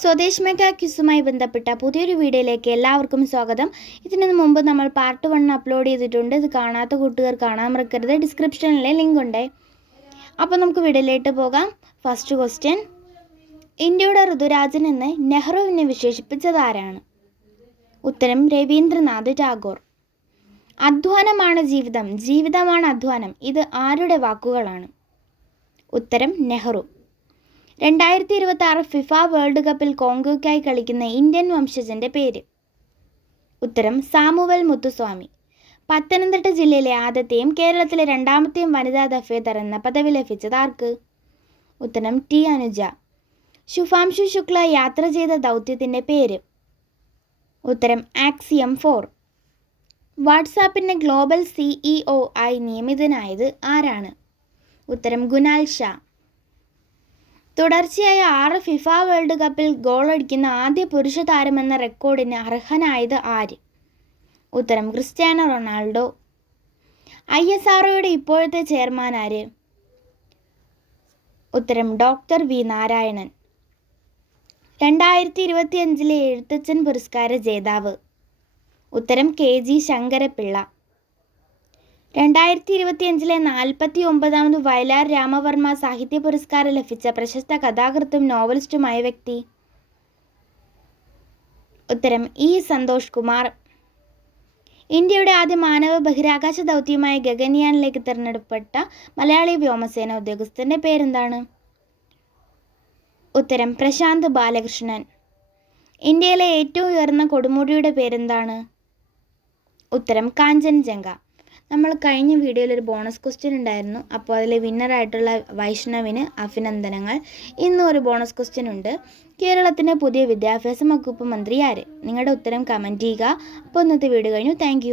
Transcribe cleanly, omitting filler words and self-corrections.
Swadesh mega ക്വിസുമായി ബന്ധപ്പെട്ട പുതിയൊരു വീഡിയോയിലേക്ക് എല്ലാവർക്കും സ്വാഗതം. ഇതിനു മുമ്പ് നമ്മൾ പാർട്ട് 1 അപ്ലോഡ് ചെയ്തിട്ടുണ്ട്. ഇത് കാണാത്ത കൂട്ടുകാർ കാണാൻ മറക്കരുത്. ഡിസ്ക്രിപ്ഷനിലെ ലിങ്ക് ഉണ്ട്. അപ്പോൾ നമുക്ക് വീഡിയോയിലേക്ക് പോകാം. ഫസ്റ്റ് ക്വസ്റ്റ്യൻ, ഇന്ത്യയുടെ ഋതുരാജൻ എന്ന് നെഹ്റുവിനെ വിശേഷിപ്പിച്ചത് ആരാണ്? ഉത്തരം രവീന്ദ്രനാഥ് ടാഗോർ. അധ്വാനമാണ് ജീവിതം, ജീവിതമാണ് അധ്വാനം, ഇത് ആരുടെ വാക്കുകളാണ്? ഉത്തരം നെഹ്റു. 2026 ഫിഫ വേൾഡ് കപ്പിൽ കോങ്കോയ്ക്കായി കളിക്കുന്ന ഇന്ത്യൻ വംശജൻ്റെ പേര്? ഉത്തരം സാമുവൽ മുത്തുസ്വാമി. പത്തനംതിട്ട ജില്ലയിലെ ആദ്യത്തെയും കേരളത്തിലെ രണ്ടാമത്തെയും വനിതാ ദഫേദർ എന്ന പദവി ലഭിച്ചത് ആർക്ക്? ഉത്തരം ടി അനുജ. ശുഭാംശു ശുക്ല യാത്ര ചെയ്ത ദൗത്യത്തിൻ്റെ പേര്? ഉത്തരം ആക്സിയം 4. വാട്സാപ്പിൻ്റെ ഗ്ലോബൽ CEO ആയി നിയമിതനായത് ആരാണ്? ഉത്തരം ഗുനാൽ ഷാ. തുടർച്ചയായ 6 ഫിഫ വേൾഡ് കപ്പിൽ ഗോളടിക്കുന്ന ആദ്യ പുരുഷ താരമെന്ന റെക്കോർഡിന് അർഹനായത് ആര്? ഉത്തരം ക്രിസ്ത്യാനോ റൊണാൾഡോ. ISROയുടെ ഇപ്പോഴത്തെ ചെയർമാൻ ആര്? ഉത്തരം ഡോക്ടർ വി നാരായണൻ. 2025 എഴുത്തച്ഛൻ പുരസ്കാര ജേതാവ്? ഉത്തരം KG ശങ്കരപ്പിള്ള. 2025 49ാമത് വയലാർ രാമവർമ്മ സാഹിത്യ പുരസ്കാരം ലഭിച്ച പ്രശസ്ത കഥാകൃത്തും നോവലിസ്റ്റുമായ വ്യക്തി? ഉത്തരം E സന്തോഷ് കുമാർ. ഇന്ത്യയുടെ ആദ്യ മാനവ ബഹിരാകാശ ദൗത്യമായ ഗഗൻയാനിലേക്ക് തിരഞ്ഞെടുക്കപ്പെട്ട മലയാളി വ്യോമസേന ഉദ്യോഗസ്ഥൻ്റെ പേരെന്താണ്? ഉത്തരം പ്രശാന്ത് ബാലകൃഷ്ണൻ. ഇന്ത്യയിലെ ഏറ്റവും ഉയർന്ന കൊടുമുടിയുടെ പേരെന്താണ്? ഉത്തരം കാഞ്ചൻജംഗ. നമ്മൾ കഴിഞ്ഞ വീഡിയോയിൽ ഒരു ബോണസ് ക്വസ്റ്റ്യൻ ഉണ്ടായിരുന്നു. അപ്പോൾ അതിൽ വിന്നറായിട്ടുള്ള വൈഷ്ണവിന് അഭിനന്ദനങ്ങൾ. ഇന്നും ഒരു ബോണസ് ക്വസ്റ്റ്യൻ ഉണ്ട്. കേരളത്തിൻ്റെ പുതിയ വിദ്യാഭ്യാസ വകുപ്പ് മന്ത്രി ആര്? നിങ്ങളുടെ ഉത്തരം കമൻറ്റ് ചെയ്യുക. അപ്പോൾ ഇന്നത്തെ വീഡിയോ കഴിഞ്ഞു. താങ്ക്